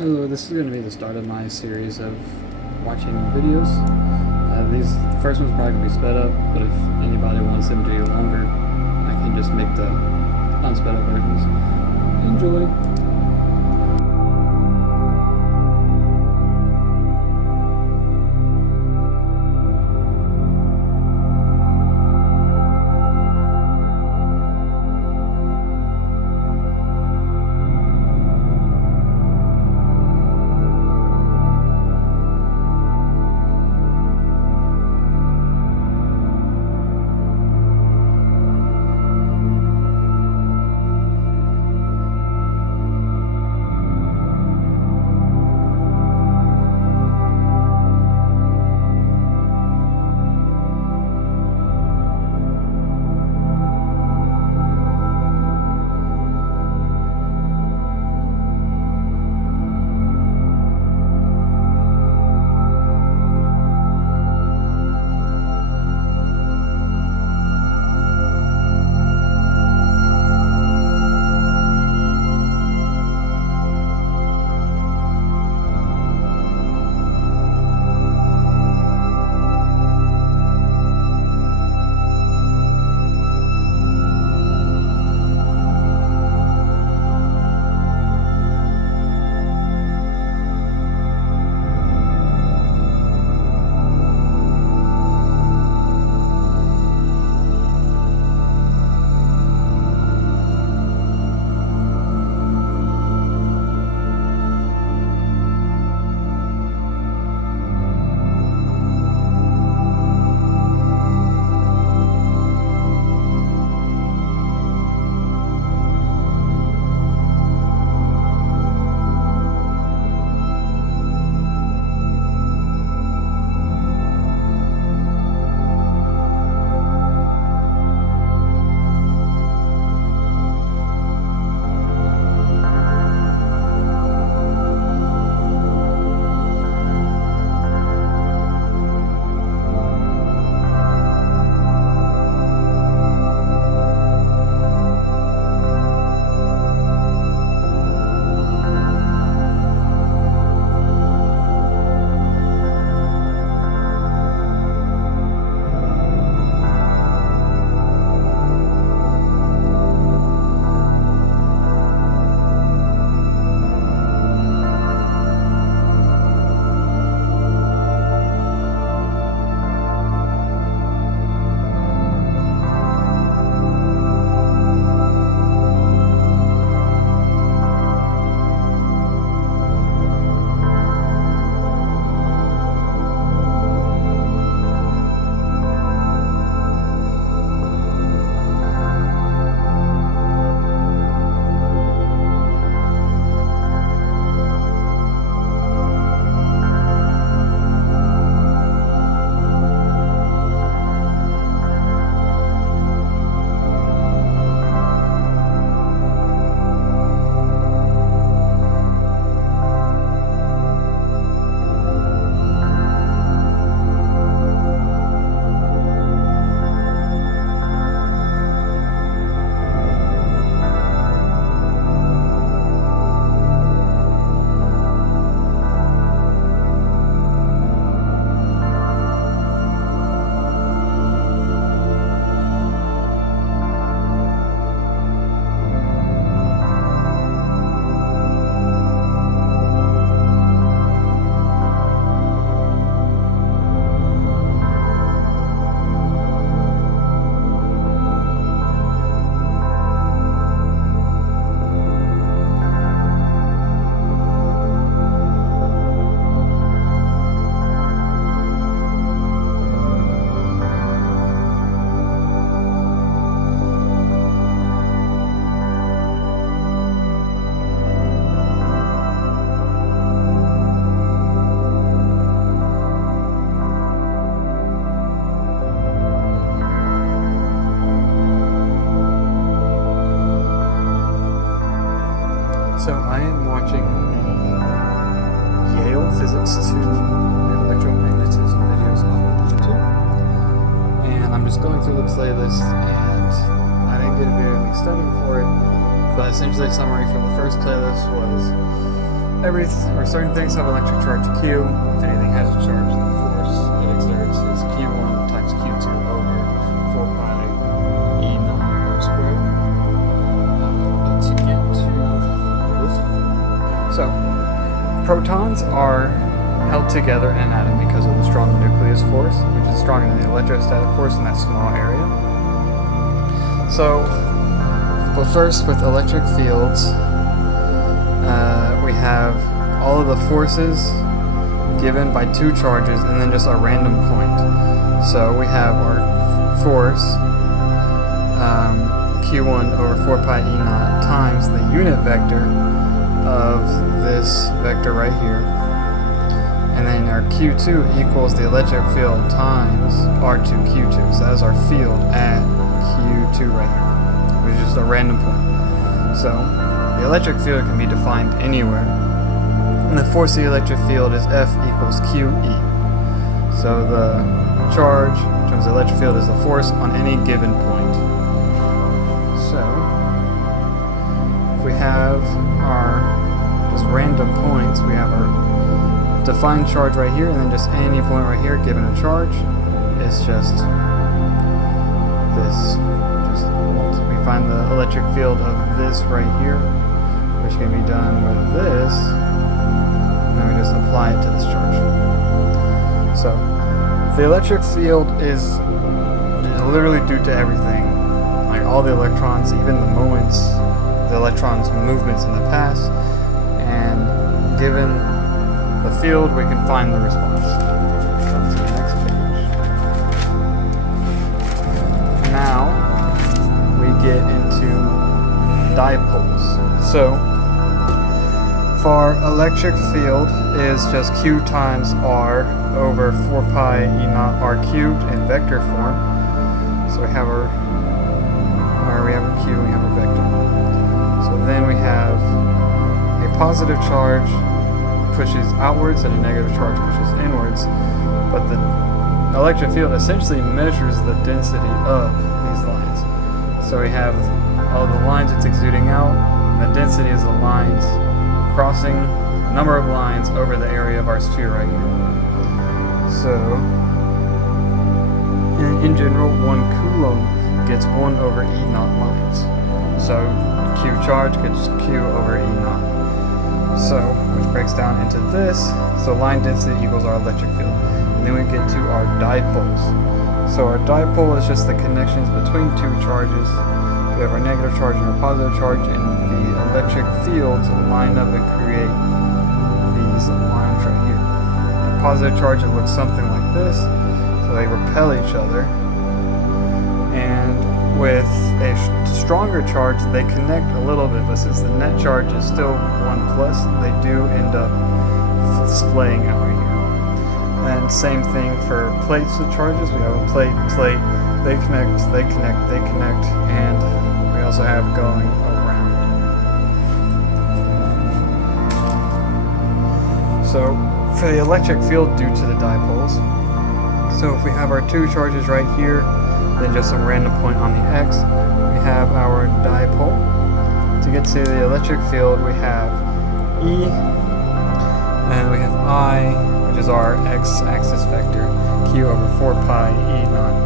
Hello, this is going to be the start of my series of watching videos. The first one's probably going to be sped up, but if anybody wants them to be longer, I can just make the unsped up versions. Enjoy! So I am watching Yale Physics 2 electromagnetism videos on YouTube. And I'm just going through the playlist, and I didn't get a video of me studying for it, but essentially the summary from the first playlist was certain things have electric charge Q. If anything has a charge, the force it exerts is Q1 times Q2 over 4 pi E naught r squared. To get to this, so protons are held together in an atom because of the strong nucleus force, which is stronger than the electrostatic force in that small area. So, but first with electric fields, we have all of the forces given by two charges and then just a random point. So we have our force, Q1 over 4 pi E naught times the unit vector of this vector right here. And then our Q2 equals the electric field times R2 Q2. So that's our field at Q2 right here, which is just a random point. So the electric field can be defined anywhere. And the force of the electric field is F equals QE. So the charge in terms of the electric field is the force on any given point. So if we have our just random points, we have our defined charge right here, and then just any point right here given a charge is just this. We find the electric field of this right here, which can be done with this, and then we just apply it to this charge. So the electric field is literally due to everything, like all the electrons, even the moments, the electrons' movements in the past, and given the field, we can find the response. Go to the next page. Now we get into dipoles. So for electric field is just Q times R over 4 pi E naught R cubed in vector form. So we have our Q, we have our vector. So then we have a positive charge pushes outwards and a negative charge pushes inwards, but the electric field essentially measures the density of these lines. So we have all the lines it's exuding out, and the density is the lines crossing a number of lines over the area of our sphere right here. So in general, 1 coulomb gets 1 over E naught lines. So Q charge gets Q over E naught. So, which breaks down into this. So line density equals our electric field. And then we get to our dipoles. So our dipole is just the connections between two charges. We have our negative charge and our positive charge, and the electric fields line up and create these lines right here. The positive charge, it looks something like this. So they repel each other. And with a stronger charge, they connect a little bit, but since the net charge is still 1 plus, they do end up splaying out right here. And same thing for plates with charges. We have a plate, they connect, and we also have going around. So for the electric field due to the dipoles, so if we have our two charges right here, then just some random point on the X, we have our dipole. To get to the electric field, we have E, and we have I, which is our x-axis vector, Q over 4 pi E naught.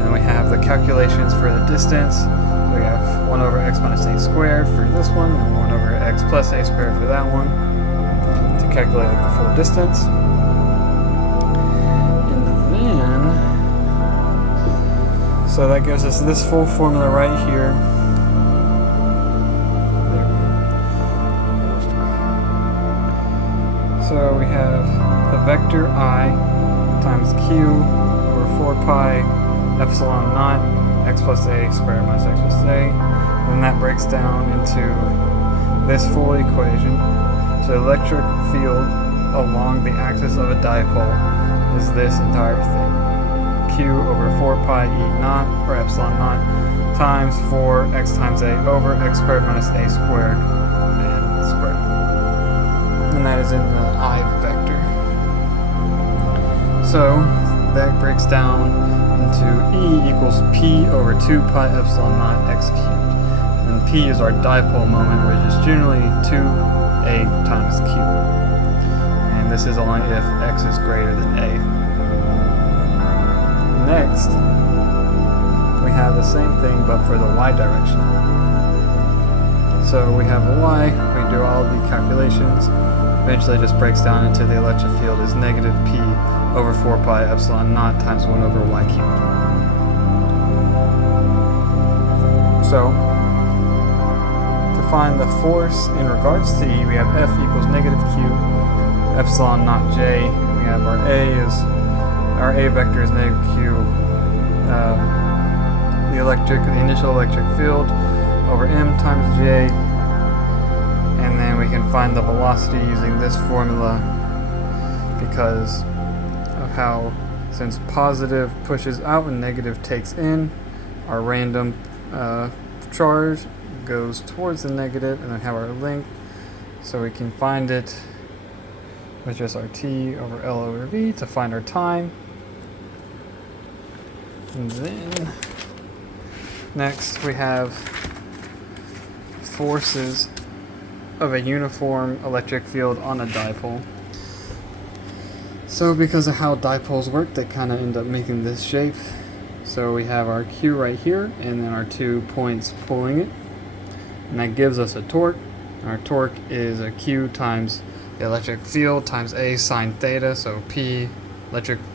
And we have the calculations for the distance. So we have 1 over x minus a squared for this one, and 1 over x plus a squared for that one, to calculate the full distance. So that gives us this full formula right here. So we have the vector I times Q over 4 pi epsilon naught x plus a squared minus x plus a. And that breaks down into this full equation. So the electric field along the axis of a dipole is this entire thing. Q over 4 pi E naught, or epsilon naught, times 4x times a over x squared minus a squared, and squared. And that is in the I vector. So that breaks down into E equals P over 2 pi epsilon naught x cubed. And P is our dipole moment, which is generally 2 A times Q. And this is only if X is greater than A. Next, we have the same thing but for the Y direction. So we have Y, we do all the calculations, eventually it just breaks down into the electric field is negative P over 4 pi epsilon naught times 1 over Y cubed. So, to find the force in regards to E, we have F equals negative Q epsilon naught J. We have our A vector is negative Q, the initial electric field over M times J, and then we can find the velocity using this formula because of how, since positive pushes out and negative takes in, our random charge goes towards the negative, and then have our length, so we can find it with just our T over L over V to find our time. And then next we have forces of a uniform electric field on a dipole. So because of how dipoles work, they kind of end up making this shape. So we have our Q right here, and then our 2 points pulling it. And that gives us a torque. Our torque is a Q times the electric field times A sine theta. So P,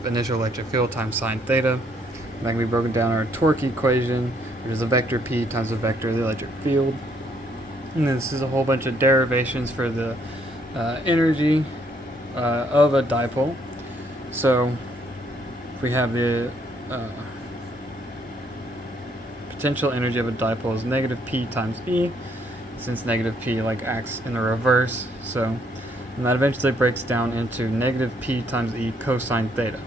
initial electric field times sine theta. And that can be broken down in our torque equation, which is a vector P times a vector of the electric field. And this is a whole bunch of derivations for the energy of a dipole. So we have the potential energy of a dipole is negative P times E, since negative P acts in the reverse. So, and that eventually breaks down into negative P times E cosine theta,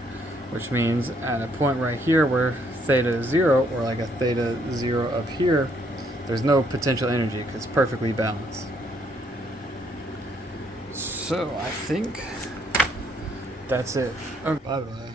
which means at a point right here where theta is 0, or like a theta 0 up here, there's no potential energy because it's perfectly balanced. So I think that's it. Okay. Bye bye.